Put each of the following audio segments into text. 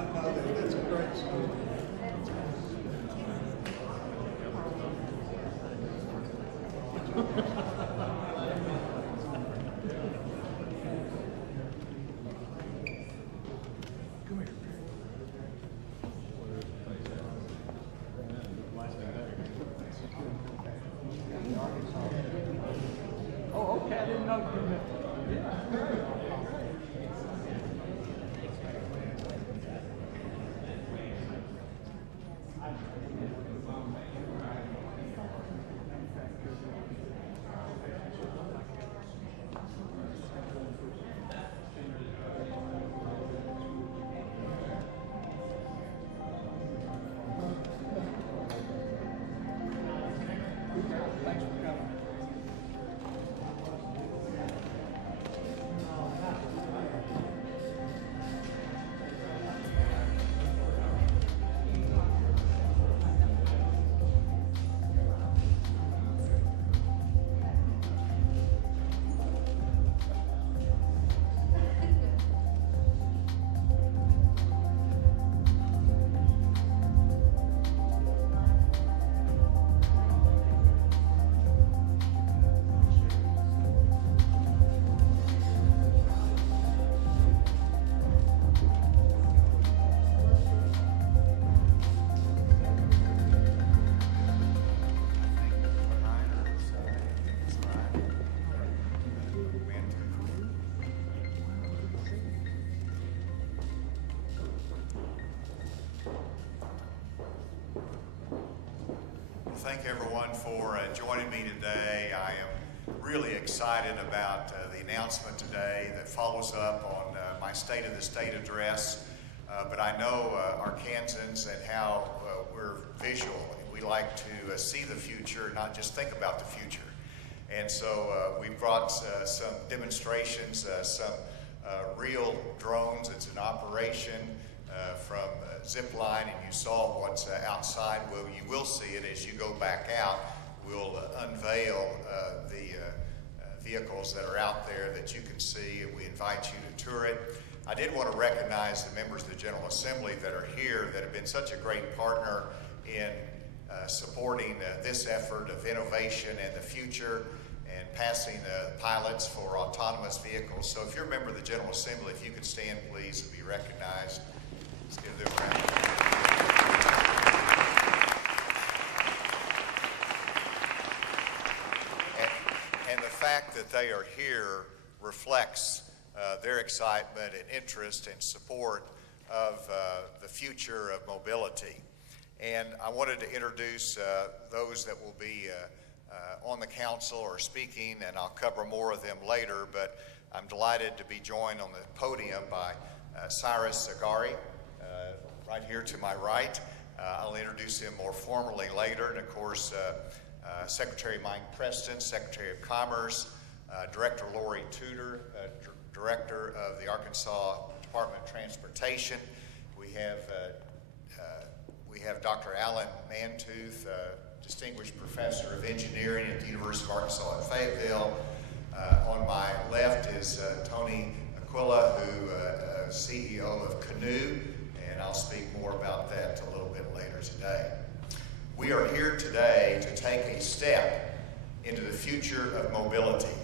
That's a great story. Oh, okay, I didn't know. Thanks for coming. Thank everyone for joining me today. I am really excited about the announcement today that follows up on my State of the State address. But I know Arkansans and how we're visual. We like to see the future, not just think about the future. And so we brought some demonstrations, some real drones. It's an operation from Zipline, and you saw what's outside. Well, you will see it as you go back out. We'll unveil the vehicles that are out there that you can see, and we invite you to tour it. I did want to recognize the members of the General Assembly that are here that have been such a great partner in supporting this effort of innovation and the future and passing pilots for autonomous vehicles. So if you're a member of the General Assembly, if you could stand, please, and be recognized. Let's give them a round. And the fact that they are here reflects their excitement and interest and support of the future of mobility. And I wanted to introduce those that will be on the council or speaking, and I'll cover more of them later, but I'm delighted to be joined on the podium by Cyrus Zaghari, right here to my right. I'll introduce him more formally later, and of course, Secretary Mike Preston, Secretary of Commerce, Director Lori Tudor, Director of the Arkansas Department of Transportation. We have Dr. Alan Mantooth, Distinguished Professor of Engineering at the University of Arkansas at Fayetteville. On my left is Tony Aquila, who CEO of Canoo, and I'll speak more about that a little bit later today. We are here today to take a step into the future of mobility.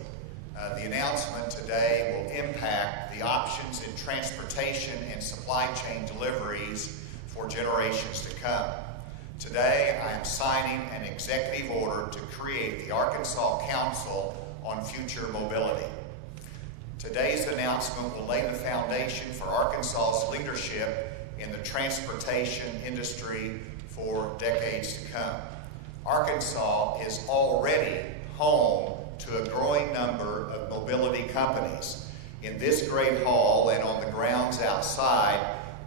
The announcement today will impact the options in transportation and supply chain deliveries for generations to come. Today, I am signing an executive order to create the Arkansas Council on Future Mobility. Today's announcement will lay the foundation for Arkansas's leadership in the transportation industry for decades to come. Arkansas is already home to a growing number of mobility companies. In this great hall and on the grounds outside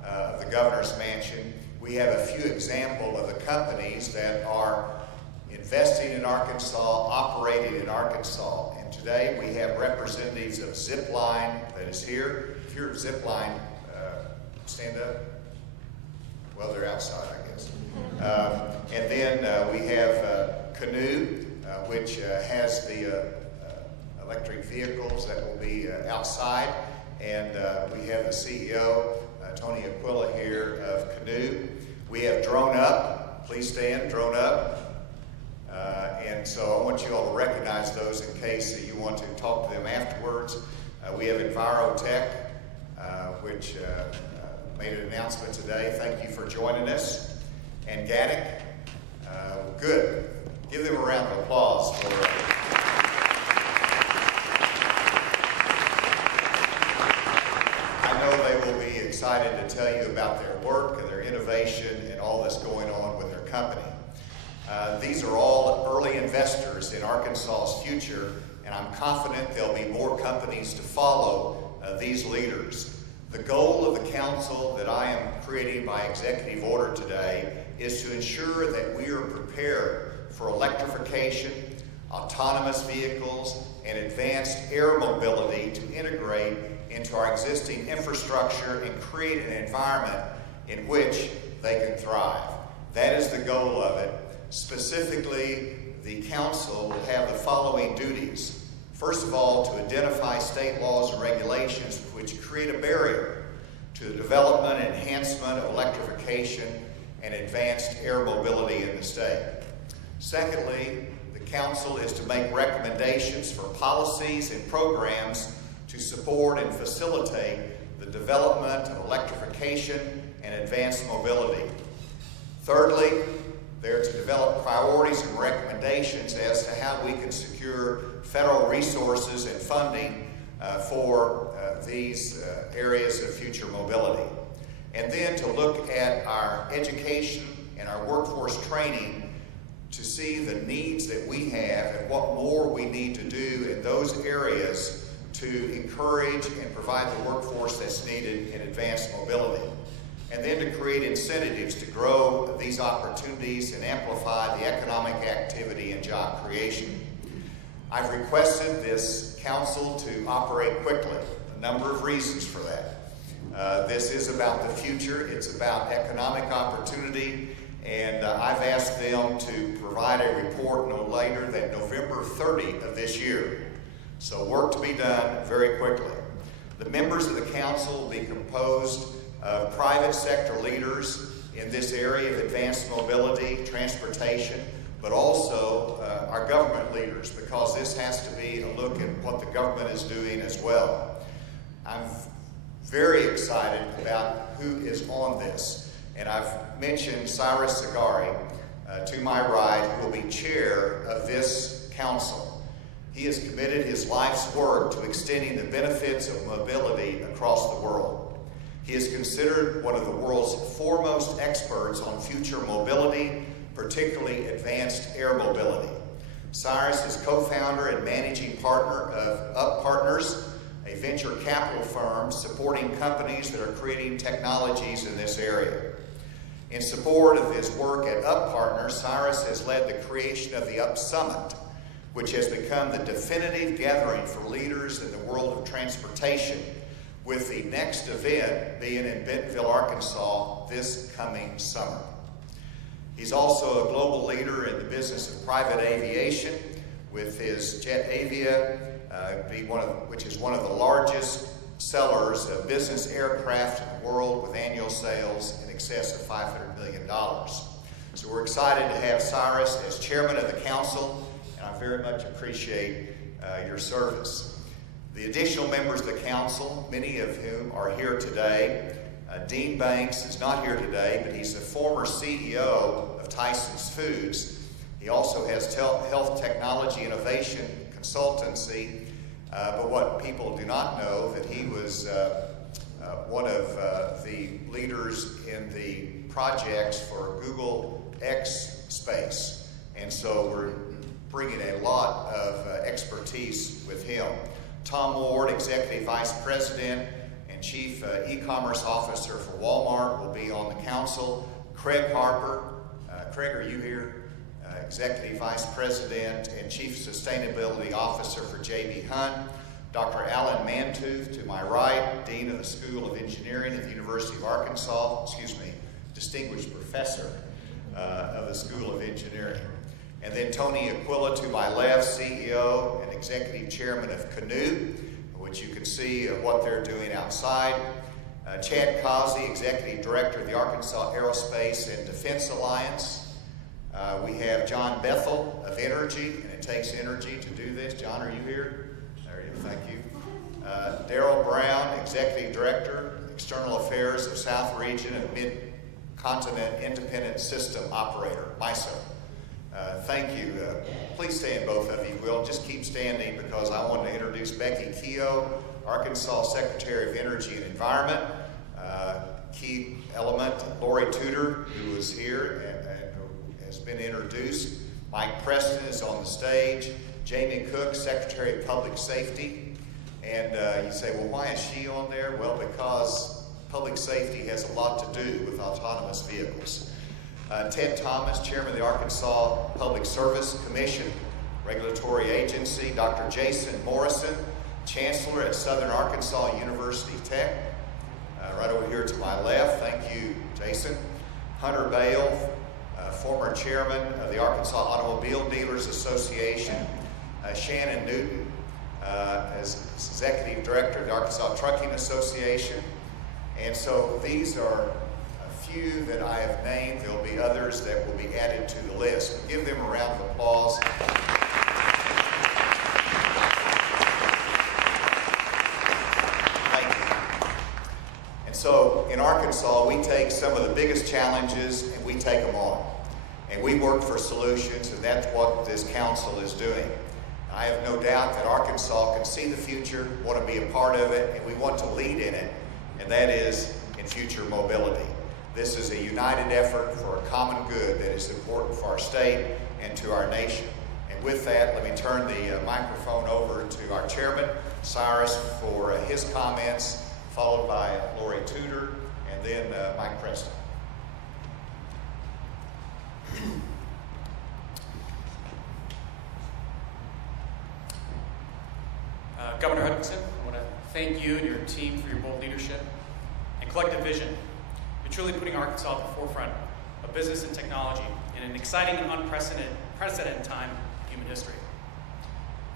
of the governor's mansion, we have a few examples of the companies that are investing in Arkansas, operating in Arkansas. And today we have representatives of Zipline that is here. If you're Zipline, stand up. Well, they're outside, I guess. And then we have Canoo, which has the electric vehicles that will be outside. And we have the CEO, Tony Aquila here of Canoe. We have Drone Up. Please stand, Drone Up. And so I want you all to recognize those in case that you want to talk to them afterwards. We have Envirotech, which made an announcement today. Thank you for joining us. And Gaddick, good. Give them a round of applause for I know they will be excited to tell you about their work and their innovation and all that's going on with their company. These are all early investors in Arkansas's future, and I'm confident there'll be more companies to follow these leaders. The goal of the council that I am creating by executive order today is to ensure that we are prepared for electrification, autonomous vehicles, and advanced air mobility to integrate into our existing infrastructure and create an environment in which they can thrive. That is the goal of it. Specifically, the council will have the following duties. First of all, to identify state laws and regulations which create a barrier to the development and enhancement of electrification and advanced air mobility in the state. Secondly, the council is to make recommendations for policies and programs to support and facilitate the development of electrification and advanced mobility. Thirdly, they're to develop priorities and recommendations as to how we can secure federal resources and funding for these areas of future mobility. And then to look at our education and our workforce training to see the needs that we have and what more we need to do in those areas to encourage and provide the workforce that's needed in advanced mobility. And then to create incentives to grow these opportunities and amplify the economic activity and job creation. I've requested this council to operate quickly. A number of reasons for that. This is about the future. It's about economic opportunity. And I've asked them to provide a report no later than November 30 of this year. So work to be done very quickly. The members of the council will be composed of private sector leaders in this area of advanced mobility, transportation, but also our government leaders, because this has to be a look at what the government is doing as well. I'm very excited about who is on this, and I've mentioned Cyrus Zagarry to my right, who will be chair of this council. He has committed his life's work to extending the benefits of mobility across the world. He is considered one of the world's foremost experts on future mobility, particularly advanced air mobility. Cyrus is co-founder and managing partner of Up Partners, a venture capital firm supporting companies that are creating technologies in this area. In support of his work at Up Partners, Cyrus has led the creation of the Up Summit, which has become the definitive gathering for leaders in the world of transportation, with the next event being in Bentonville, Arkansas this coming summer. He's also a global leader in the business of private aviation with his JetAvia, which is one of the largest sellers of business aircraft in the world, with annual sales in excess of $500 million. So we're excited to have Cyrus as chairman of the council, and I very much appreciate your service. The additional members of the council, many of whom are here today. Dean Banks is not here today, but he's the former CEO of Tyson's Foods. He also has health technology innovation consultancy, but what people do not know, that he was one of the leaders in the projects for Google X Space. And so we're bringing a lot of expertise with him. Tom Ward, Executive Vice President and Chief E-commerce Officer for Walmart, will be on the council. Craig Harper, Craig, are you here? Executive Vice President and Chief Sustainability Officer for J.B. Hunt. Dr. Alan Mantooth, to my right, Dean of the School of Engineering at the University of Arkansas, Distinguished Professor of the School of Engineering. And then Tony Aquila to my left, CEO and Executive Chairman of Canoe, which you can see what they're doing outside. Chad Causey, Executive Director of the Arkansas Aerospace and Defense Alliance. We have John Bethel of Energy, and it takes energy to do this. John, are you here? There you go, thank you. Daryl Brown, Executive Director, External Affairs of South Region and Mid-Continent Independent System Operator, MISO. Thank you. Please stand, both of you. We'll just keep standing because I want to introduce Becky Keogh, Arkansas Secretary of Energy and Environment. Key element, Lori Tudor, who is here and has been introduced. Mike Preston is on the stage. Jamie Cook, Secretary of Public Safety. And you say, well, why is she on there? Well, because public safety has a lot to do with autonomous vehicles. Ted Thomas, Chairman of the Arkansas Public Service Commission, regulatory agency. Dr. Jason Morrison, Chancellor at Southern Arkansas University Tech. Right over here to my left, thank you, Jason. Hunter Bale, former Chairman of the Arkansas Automobile Dealers Association. Shannon Newton, as Executive Director of the Arkansas Trucking Association. And so these are a few that I have named. There'll be others that will be added to the list. Give them a round of applause. So in Arkansas, we take some of the biggest challenges and we take them on. And we work for solutions, and that's what this council is doing. I have no doubt that Arkansas can see the future, want to be a part of it, and we want to lead in it, and that is in future mobility. This is a united effort for a common good that is important for our state and to our nation. And with that, let me turn the microphone over to our chairman, Cyrus, for his comments, followed by Lori Tudor, and then Mike Preston. Governor Hutchinson, I want to thank you and your team for your bold leadership and collective vision. You're truly putting Arkansas at the forefront of business and technology in an exciting and unprecedented time in human history.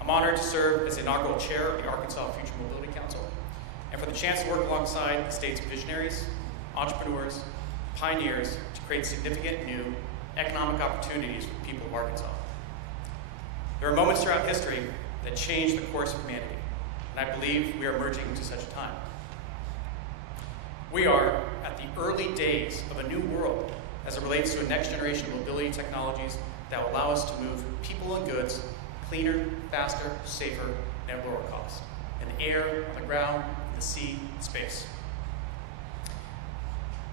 I'm honored to serve as the inaugural chair of the Arkansas Future Mobility Council, and for the chance to work alongside the state's visionaries, entrepreneurs, pioneers to create significant new economic opportunities for the people of Arkansas. There are moments throughout history that change the course of humanity, and I believe we are emerging into such a time. We are at the early days of a new world as it relates to a next generation of mobility technologies that will allow us to move people and goods cleaner, faster, safer, and at lower cost, in the air, on the ground, in the sea, and space.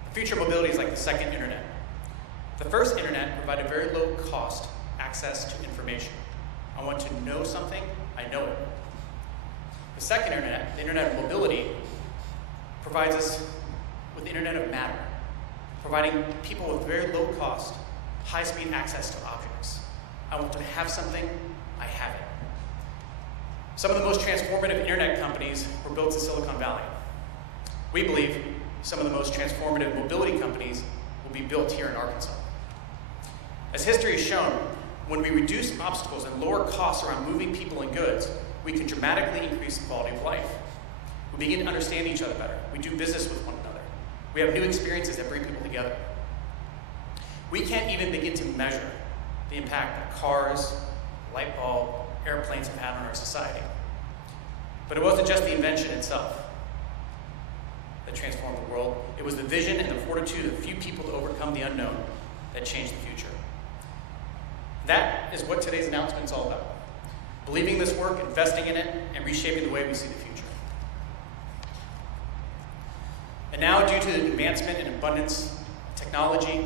The future of mobility is like the second internet. The first internet provided very low cost access to information. I want to know something, I know it. The second internet, the internet of mobility, provides us with the internet of matter, providing people with very low cost, high-speed access to objects. I want to have something, I have it. Some of the most transformative internet companies were built in Silicon Valley. We believe some of the most transformative mobility companies will be built here in Arkansas. As history has shown, when we reduce obstacles and lower costs around moving people and goods, we can dramatically increase the quality of life. We begin to understand each other better. We do business with one another. We have new experiences that bring people together. We can't even begin to measure the impact that cars, light bulb, airplanes have had on our society. But it wasn't just the invention itself that transformed the world. It was the vision and the fortitude of a few people to overcome the unknown that changed the future. That is what today's announcement is all about. Believing this work, investing in it, and reshaping the way we see the future. And now, due to the advancement and abundance of technology,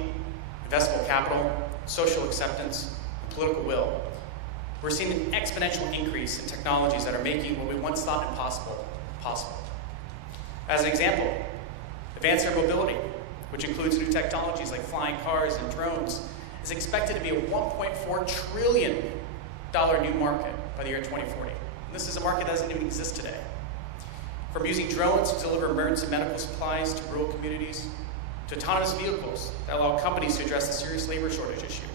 investable capital, social acceptance, and political will, we're seeing an exponential increase in technologies that are making what we once thought impossible, possible. As an example, advanced air mobility, which includes new technologies like flying cars and drones, is expected to be a $1.4 trillion new market by the year 2040. And this is a market that doesn't even exist today. From using drones to deliver emergency medical supplies to rural communities, to autonomous vehicles that allow companies to address the serious labor shortage issue,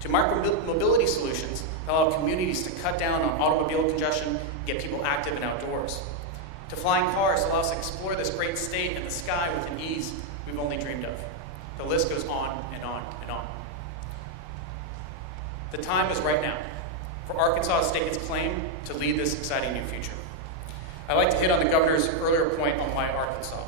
to micro-mobility solutions that allow communities to cut down on automobile congestion and get people active and outdoors, to flying cars to allow us to explore this great state and the sky with an ease we've only dreamed of. The list goes on and on and on. The time is right now for Arkansas to stake its claim to lead this exciting new future. I'd like to hit on the governor's earlier point on why Arkansas.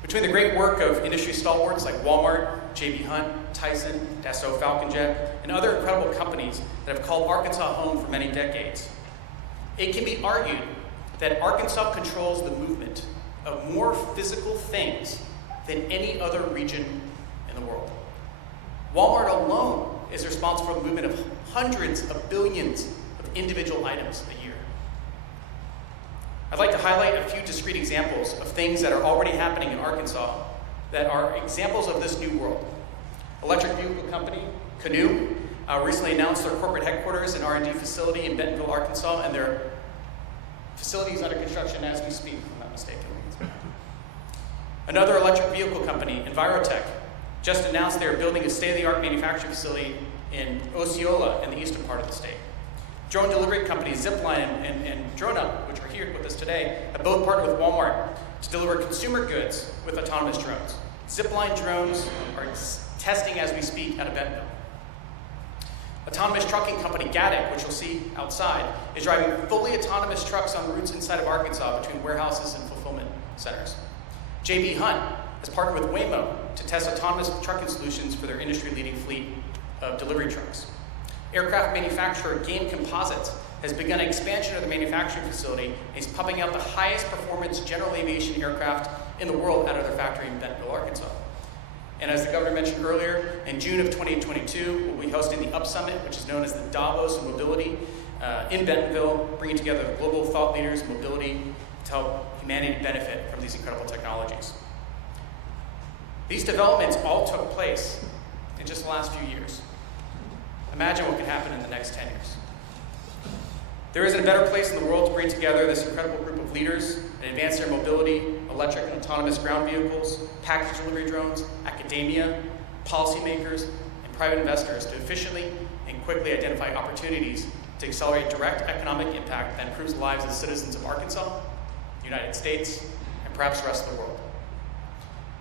Between the great work of industry stalwarts like Walmart, J.B. Hunt, Tyson, Dassault Falcon Jet, and other incredible companies that have called Arkansas home for many decades, it can be argued that Arkansas controls the movement of more physical things than any other region in the world. Walmart alone is responsible for the movement of hundreds of billions of individual items a year. I'd like to highlight a few discrete examples of things that are already happening in Arkansas that are examples of this new world. Electric vehicle company Canoo recently announced their corporate headquarters and R&D facility in Bentonville, Arkansas, and their facility is under construction as we speak, if I'm not mistaken. Another electric vehicle company, Envirotech, just announced they are building a state-of-the-art manufacturing facility in Osceola in the eastern part of the state. Drone delivery companies Zipline and DroneUp, which are here with us today, have both partnered with Walmart to deliver consumer goods with autonomous drones. Zipline drones are testing as we speak out of Bentonville. Autonomous trucking company Gatik, which you'll see outside, is driving fully autonomous trucks on routes inside of Arkansas between warehouses and fulfillment centers. J.B. Hunt has partnered with Waymo to test autonomous trucking solutions for their industry-leading fleet of delivery trucks. Aircraft manufacturer Game Composites has begun an expansion of the manufacturing facility and is pumping out the highest performance general aviation aircraft in the world out of their factory in Bentonville, Arkansas. And as the governor mentioned earlier, in June of 2022, we'll be hosting the UP Summit, which is known as the Davos of Mobility, in Bentonville, bringing together global thought leaders in mobility to help humanity benefit from these incredible technologies. These developments all took place in just the last few years. Imagine what could happen in the next 10 years. There isn't a better place in the world to bring together this incredible group of leaders and advance their mobility, electric and autonomous ground vehicles, package delivery drones, academia, policymakers, and private investors to efficiently and quickly identify opportunities to accelerate direct economic impact that improves the lives of the citizens of Arkansas, the United States, and perhaps the rest of the world.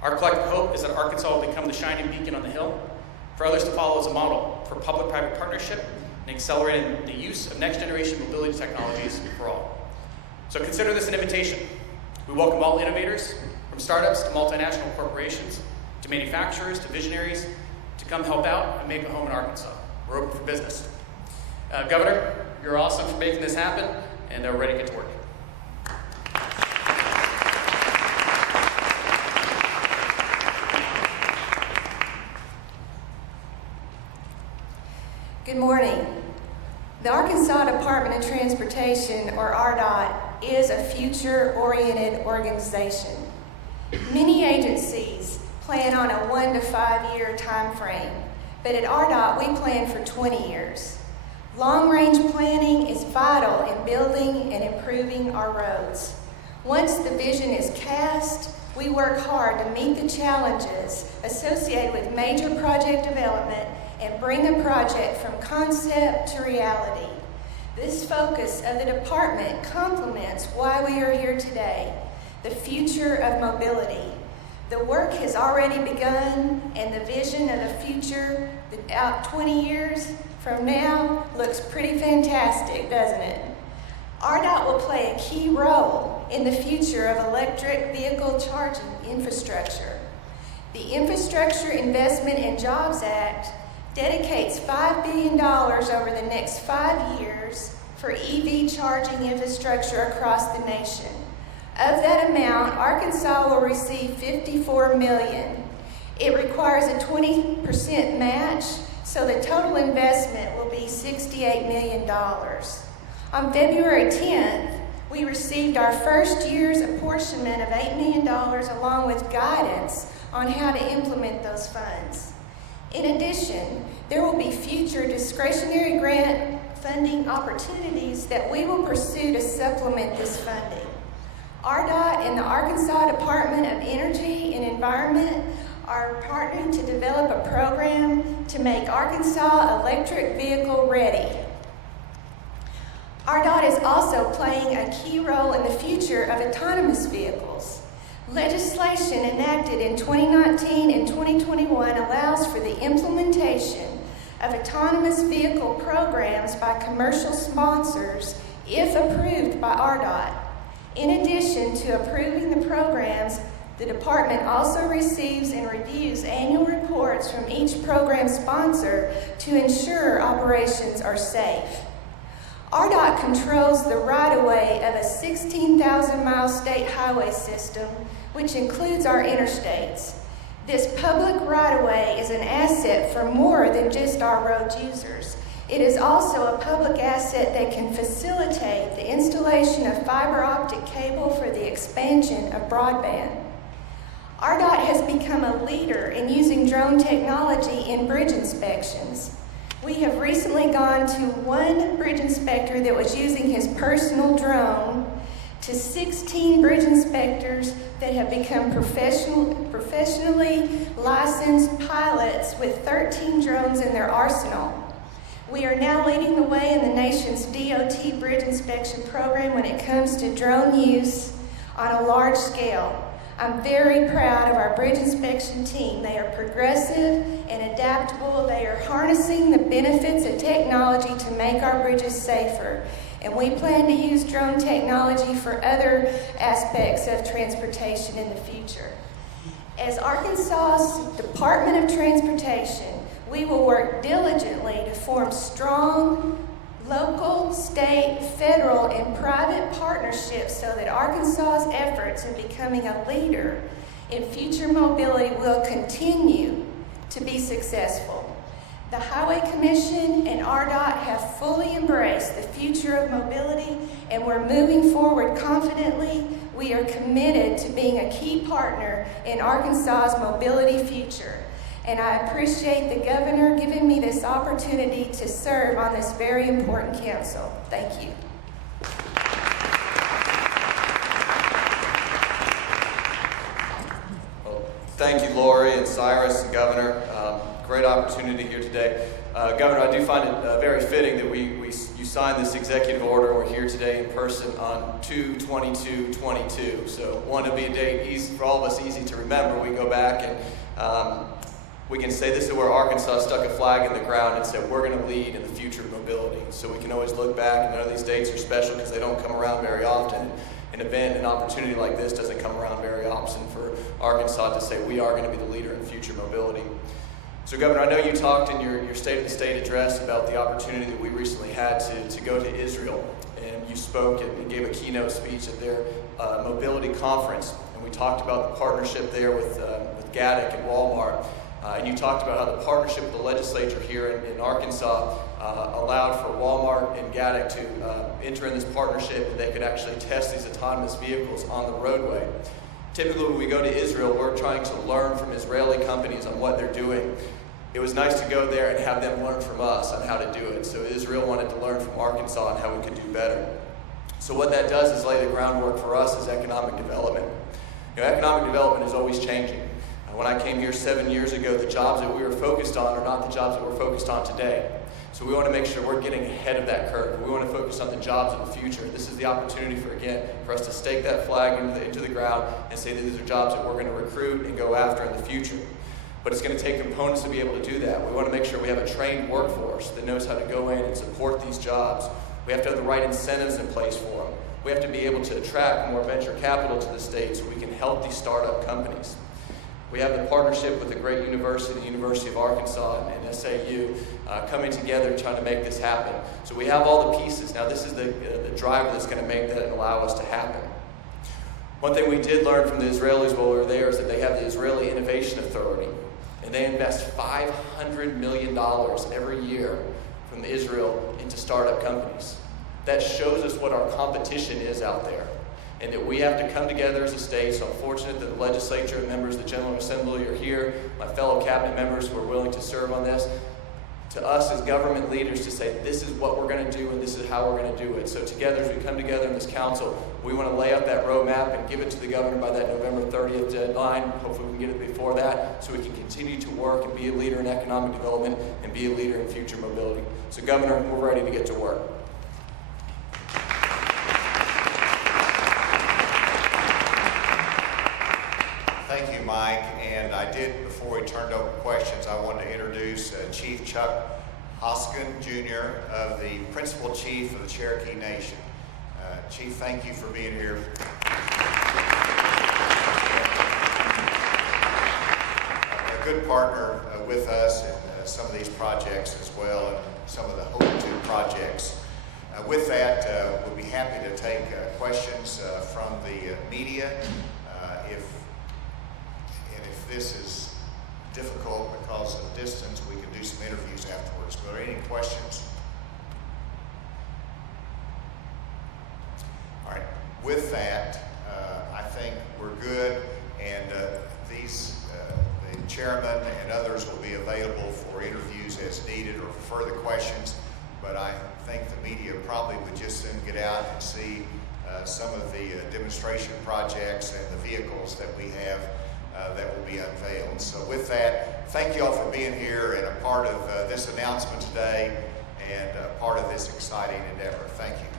Our collective hope is that Arkansas will become the shining beacon on the hill for others to follow as a model for public-private partnership and accelerating the use of next-generation mobility technologies for all. So consider this an invitation. We welcome all innovators, from startups to multinational corporations, to manufacturers, to visionaries, to come help out and make a home in Arkansas. We're open for business. Governor, you're awesome for making this happen, and we're ready to get to work. Good morning. The Arkansas Department of Transportation, or RDOT, is a future-oriented organization. Many agencies plan on a 1 to 5 year time frame, but at RDOT we plan for 20 years. Long-range planning is vital in building and improving our roads. Once the vision is cast, we work hard to meet the challenges associated with major project development and bring a project from concept to reality. This focus of the department complements why we are here today, the future of mobility. The work has already begun, and the vision of the future, out 20 years from now, looks pretty fantastic, doesn't it? RDOT will play a key role in the future of electric vehicle charging infrastructure. The Infrastructure Investment and Jobs Act dedicates $5 billion over the next 5 years for EV charging infrastructure across the nation. Of that amount, Arkansas will receive $54 million. It requires a 20% match, so the total investment will be $68 million. On February 10th, we received our first year's apportionment of $8 million along with guidance on how to implement those funds. In addition, there will be future discretionary grant funding opportunities that we will pursue to supplement this funding. RDOT and the Arkansas Department of Energy and Environment are partnering to develop a program to make Arkansas electric vehicle ready. RDOT is also playing a key role in the future of autonomous vehicles. Legislation enacted in 2019 and 2021 allows for the implementation of autonomous vehicle programs by commercial sponsors if approved by RDOT. In addition to approving the programs, the department also receives and reviews annual reports from each program sponsor to ensure operations are safe. RDOT controls the right-of-way of a 16,000-mile state highway system, which includes our interstates. This public right-of-way is an asset for more than just our road users. It is also a public asset that can facilitate the installation of fiber optic cable for the expansion of broadband. RDOT has become a leader in using drone technology in bridge inspections. We have recently gone to one bridge inspector that was using his personal drone to 16 bridge inspectors that have become professionally licensed pilots with 13 drones in their arsenal. We are now leading the way in the nation's DOT bridge inspection program when it comes to drone use on a large scale. I'm very proud of our bridge inspection team. They are progressive and adaptable. They are harnessing the benefits of technology to make our bridges safer. And we plan to use drone technology for other aspects of transportation in the future. As Arkansas's Department of Transportation, we will work diligently to form strong local, state, federal, and private partnerships so that Arkansas's efforts in becoming a leader in future mobility will continue to be successful. The Highway Commission and RDOT have fully embraced the future of mobility, and we're moving forward confidently. We are committed to being a key partner in Arkansas's mobility future. And I appreciate the governor giving me this opportunity to serve on this very important council. Thank you. Well, thank you, Lori and Cyrus and Governor. Great opportunity here today. Governor, I do find it very fitting that you signed this executive order. We're here today in person on 2/22/22. So one to be a date easy for all of us, easy to remember. We go back and we can say this is where Arkansas stuck a flag in the ground and said we're going to lead in the future of mobility. So we can always look back, and none of these dates are special because they don't come around very often. An event, an opportunity like this doesn't come around very often for Arkansas to say we are going to be the leader in future mobility. So Governor, I know you talked in your State of the State address about the opportunity that we recently had to go to Israel, and you spoke and gave a keynote speech at their mobility conference, and we talked about the partnership there with Gatik and Walmart. And you talked about how the partnership with the legislature here in Arkansas allowed for Walmart and Gatik to enter in this partnership, and they could actually test these autonomous vehicles on the roadway. Typically when we go to Israel, we're trying to learn from Israeli companies on what they're doing. It was nice to go there and have them learn from us on how to do it. So Israel wanted to learn from Arkansas on how we could do better. So what that does is lay the groundwork for us as economic development. You know, economic development is always changing. When I came here 7 years ago, the jobs that we were focused on are not the jobs that we're focused on today. So we want to make sure we're getting ahead of that curve. We want to focus on the jobs of the future. This is the opportunity for us to stake that flag into the ground and say that these are jobs that we're going to recruit and go after in the future. But it's going to take components to be able to do that. We want to make sure we have a trained workforce that knows how to go in and support these jobs. We have to have the right incentives in place for them. We have to be able to attract more venture capital to the state so we can help these startup companies. We have the partnership with a great university, the University of Arkansas and SAU, coming together trying to make this happen. So we have all the pieces. Now this is the driver that's going to make that and allow us to happen. One thing we did learn from the Israelis while we were there is that they have the Israeli Innovation Authority, and they invest $500 million every year from Israel into startup companies. That shows us what our competition is out there, and that we have to come together as a state. So I'm fortunate that the legislature and members of the General Assembly are here, my fellow cabinet members who are willing to serve on this, to us as government leaders to say this is what we're going to do and this is how we're going to do it. So together, as we come together in this council, we want to lay out that roadmap and give it to the governor by that November 30th deadline. Hopefully we can get it before that so we can continue to work and be a leader in economic development and be a leader in future mobility. So Governor, we're ready to get to work. before we turn over questions, I want to introduce Chief Chuck Hoskin, Jr., of the Principal Chief of the Cherokee Nation. Chief, thank you for being here. A good partner with us in some of these projects as well, and some of the Hope 2 projects. With that, we'll be happy to take questions from the media. If this is difficult because of distance, we can do some interviews afterwards. Are there any questions? All right. With that, I think we're good, and the chairman and others will be available for interviews as needed or for further questions. But I think the media probably would just soon get out and see some of the demonstration projects and the vehicles that we have that will be unveiled. So with that, thank you all for being here and a part of this announcement today and part of this exciting endeavor. Thank you.